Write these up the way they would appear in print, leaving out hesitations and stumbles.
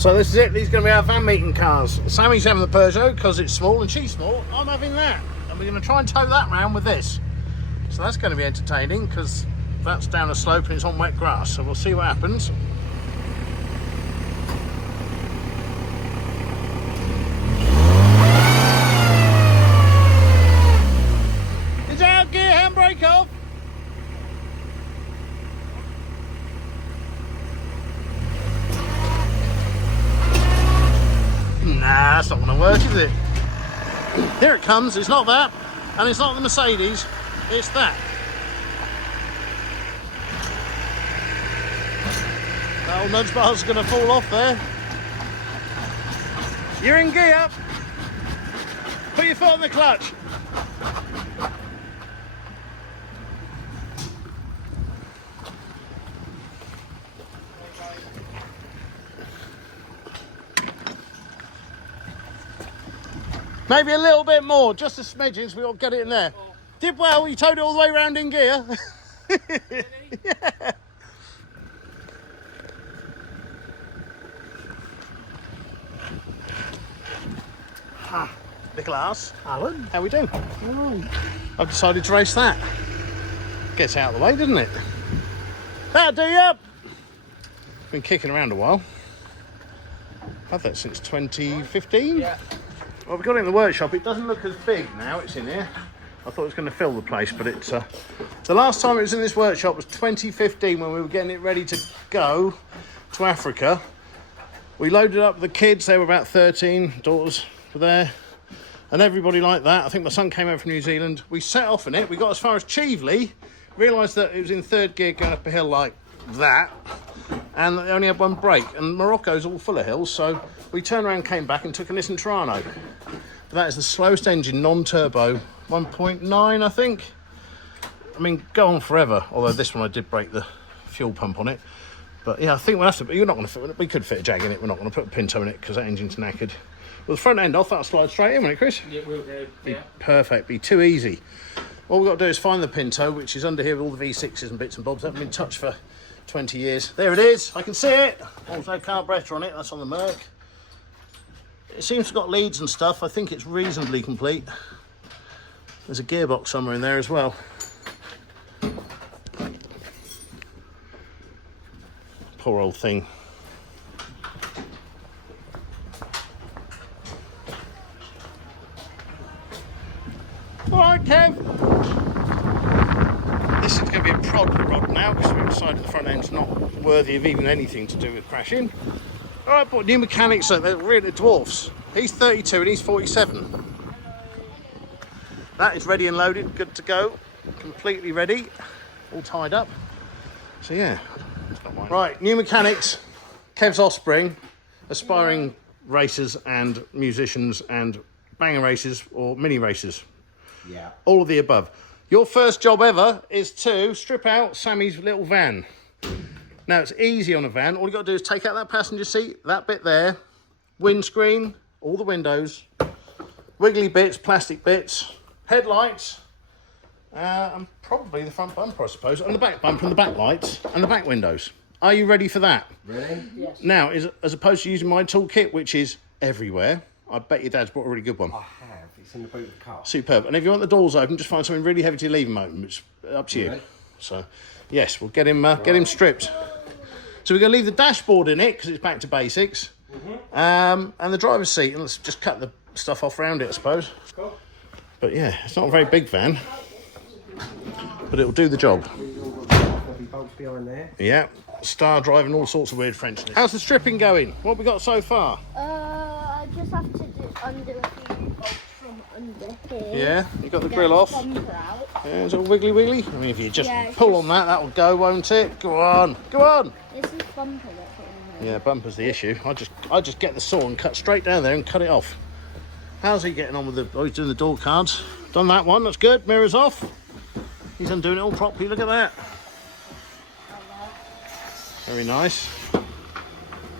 So this is it, these are going to be our van meeting cars. Sammy's having the Peugeot because it's small and she's small. I'm having that. And we're going to try and tow that round with this. So that's going to be entertaining because that's down a slope and it's on wet grass. So we'll see what happens. Is our gear handbrake off? Nah, that's not going to work, is it? Here it comes. It's not that, and it's not the Mercedes. It's that. That old nudge bar's going to fall off there. You're in gear. Put your foot on the clutch. Maybe a little bit more, just a smidgen, so we'll get it in there. Oh. Did well, you towed it all the way around in gear. Really? Yeah. Ah, Nicholas, Alan, how we doing? Oh. I've decided to race that. Gets out of the way, doesn't it? That'll do you. Been kicking around a while. I've had that since 2015. Yeah. Well, we got it in the workshop. It doesn't look as big now. It's in here. I thought it was going to fill the place, but it's the last time it was in this workshop was 2015 when we were getting it ready to go to Africa. We loaded up the kids. They were about 13. Daughters were there, and everybody like that. I think my son came over from New Zealand. We set off in it. We got as far as Chieveley. Realised that it was in third gear going up a hill like that, and they only had one brake. And Morocco's all full of hills, so we turned around, came back, and took a Nissan Terrano. That is the slowest engine, non-turbo, 1.9, I think. I mean, go on forever. Although this one I did break the fuel pump on it. But yeah, I think we'll have to. You're not going to fit. We could fit a Jag in it. We're not going to put a Pinto in it because that engine's knackered. Well, the front end off, that'll slide straight in, won't it, Chris? Yeah, we'll do. Be perfect. Be too easy. All we've got to do is find the Pinto, which is under here with all the V6s and bits and bobs. That haven't been touched for 20 years. There it is. I can see it. There's no carburetor on it. That's on the Merc. It seems to have got leads and stuff. I think it's reasonably complete. There's a gearbox somewhere in there as well. Poor old thing. Alright, Kev. This is going to be a prod now because we've decided the front end's not worthy of even anything to do with crashing. Alright, but new mechanics, so they're really dwarfs. He's 32 and he's 47. That is ready and loaded, good to go. Completely ready, all tied up. So yeah, it's not mine. Right, new mechanics. Kev's offspring, aspiring racers and musicians and banger racers or mini racers. Yeah. All of the above. Your first job ever is to strip out Sammy's little van. Now, it's easy on a van. All you got to do is take out that passenger seat, that bit there, windscreen, all the windows, wiggly bits, plastic bits, headlights, and probably the front bumper, I suppose, and the back bumper and the back lights and the back windows. Are you ready for that? Really? Yes. Now, as opposed to using my toolkit, which is everywhere, I bet your dad's brought a really good one. I have. It's in the boot of the car. Superb. And if you want the doors open, just find something really heavy to leave him open. It's up to you. Okay. So, yes, we'll get him stripped. So we're going to leave the dashboard in it because it's back to basics. And the driver's seat. And let's just cut the stuff off around it, I suppose. Cool. But yeah, it's not a very big van. But it'll do the job. There'll be bolts behind there. Yeah. Star driving all sorts of weird French. How's the stripping going? What have we got so far? I just have to undo a few bolts from under here. Yeah, you got the grill off. Out. Yeah, it's all wiggly wiggly. I mean, if you just pull on that, that'll go, won't it? Go on, go on. It's this bumper that's on there. Yeah, bumper's the issue. I just get the saw and cut straight down there and cut it off. How's he getting on with the? Oh, he's doing the door cards. Done that one. That's good. Mirrors off. He's undoing it all properly. Look at that. Very nice.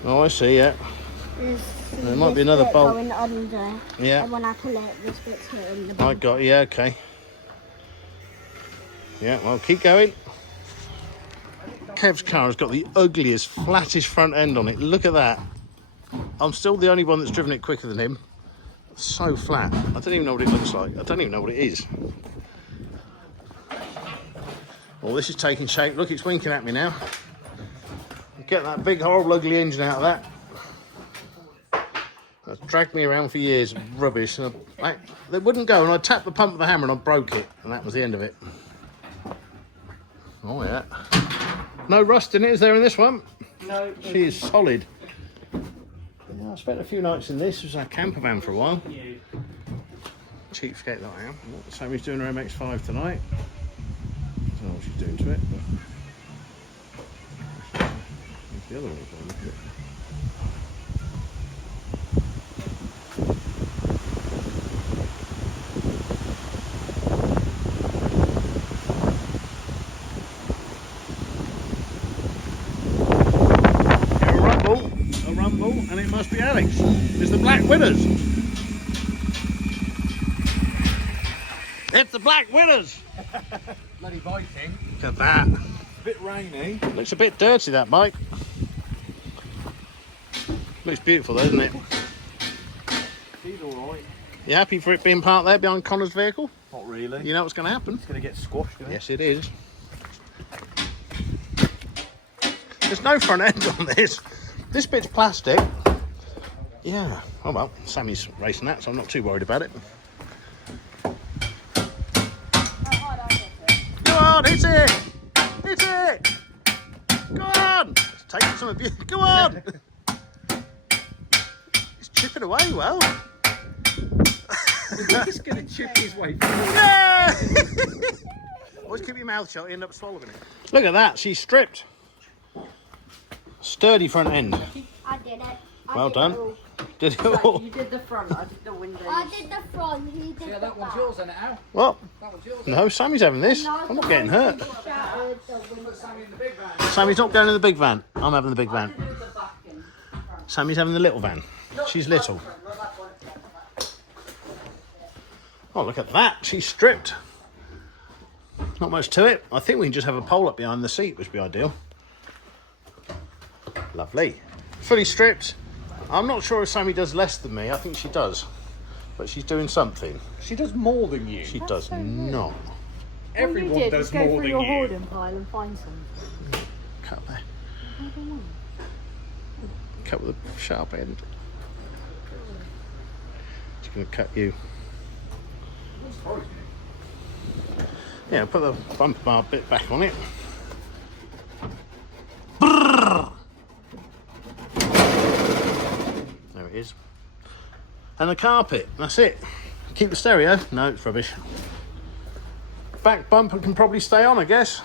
Oh, I see. Yeah. There might be another bolt going under. Yeah. And when I pull it, this bit's hitting the bumper. I got. Yeah. Okay. Yeah. Well, keep going. Kev's car has got the ugliest, flattest front end on it. Look at that. I'm still the only one that's driven it quicker than him. So flat. I don't even know what it looks like. I don't even know what it is. Well, this is taking shape. Look, it's winking at me now. Get that big, horrible, ugly engine out of that. That's dragged me around for years. Rubbish. And it wouldn't go, and I tapped the pump with the hammer and I broke it. And that was the end of it. Oh, yeah. No rust in it, is there, in this one? No. She is solid. Yeah, I spent a few nights in this. It was our camper van for a while. Cheapskate that I am. Sammy's doing her MX-5 tonight. I don't know what she's doing to it, but... the other one's going to look at it. A rumble, and it must be Alex. It's the Black Winners. It's the Black Winners. Bloody Viking. Look at that. A bit rainy. Looks a bit dirty, that bike. Looks beautiful though, doesn't it? She's alright. You happy for it being parked there behind Connor's vehicle? Not really. You know what's going to happen? It's going to get squashed, isn't it? Yes, it is. There's no front end on this. This bit's plastic. Yeah. Oh well, Sammy's racing that, so I'm not too worried about it. Go on, hit it! Hit it! Go on! It's taking some abuse. Go on! It's chipping away well. He's going to chip his way through. Yeah! Always keep your mouth shut, you end up swallowing it. Look at that, she's stripped. Sturdy front end. I did it. Well done. Did it Right, all? you did the front, I did the windows. I did the front, he did Yeah, the that one's back. yours, isn't it, Al? What? That one's yours. No, Sammy's having this. I'm not getting hurt. Shattered the window. Put Sammy in the big van. Sammy's not going in the big van. I'm having the big van. I did the back and front. Sammy's having the little van. She's little. Oh, look at that. She's stripped. Not much to it. I think we can just have a pole up behind the seat, which would be ideal. Lovely. Fully stripped. I'm not sure if Sammy does less than me. I think she does. But she's doing something. She does more than you. She does not. Everyone All you did does was go more through than your you. hoarding pile and find some. Cut there. Cut with a sharp end. Just going to cut you. Yeah, put the bumper bar bit back on it. Brrr. There it is. And the carpet, that's it. Keep the stereo. No, it's rubbish. Back bumper can probably stay on, I guess.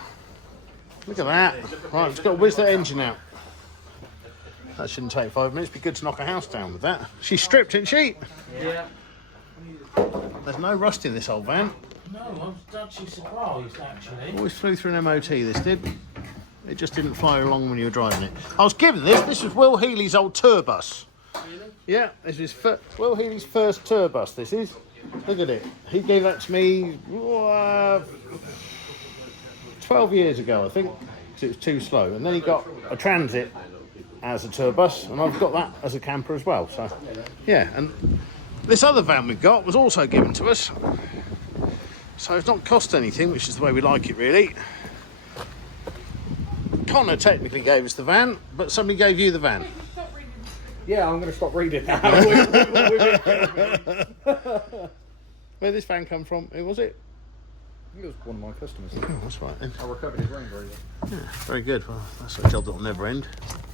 Look at that. Right, it's got to whiz that engine out. That shouldn't take 5 minutes. Be good to knock a house down with that. She's stripped, isn't she? Yeah. There's no rust in this old van. No, I'm actually surprised, actually. Always flew through an MOT, this did. It just didn't fly along when you were driving it. I was given this. This was Will Healy's old tour bus. Really? Yeah, this is Will Healy's first tour bus, this is. Look at it. He gave that to me 12 years ago, I think, because it was too slow. And then he got a Transit as a tour bus, and I've got that as a camper as well. So, yeah, and this other van we've got was also given to us. So it's not cost anything, which is the way we like it, really. Connor technically gave us the van, but somebody gave you the van. Yeah, I'm going to stop reading now. Where did this van come from? Who was it? He was one of my customers. Oh, that's right then. I recovered his Range Rover. Yeah, very good. Well, that's a job that'll never end.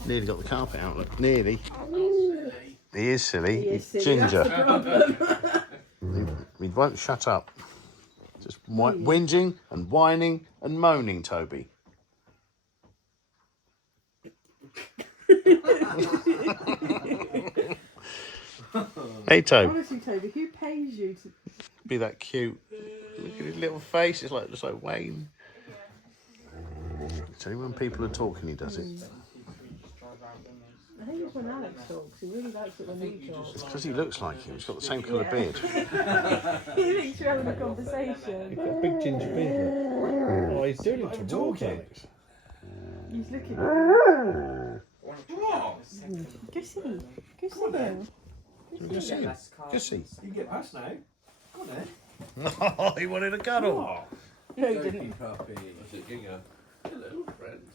Nearly got the carpet out. Look, nearly. He is silly. He's ginger. He won't shut up. Just whinging and whining and moaning, Toby. Hey, Toby. Honestly, Toby, who pays you to... Be that cute. Look at his little face. It's like just like Wayne. It's only when people are talking he does it. I think it's when Alex talks. He really likes it when he talks. It's because he looks like him. He's got the same colour beard. He thinks you're having a conversation. Got a big ginger beard. Oh, he's doing it towards Alex. He's looking at you. Gussie. Gussie you. Gussie. Gussie. You can get past now. Go on then. Oh, he wanted a cuddle. No, you didn't. Puppy. That's it, Gingo. Hello, friends.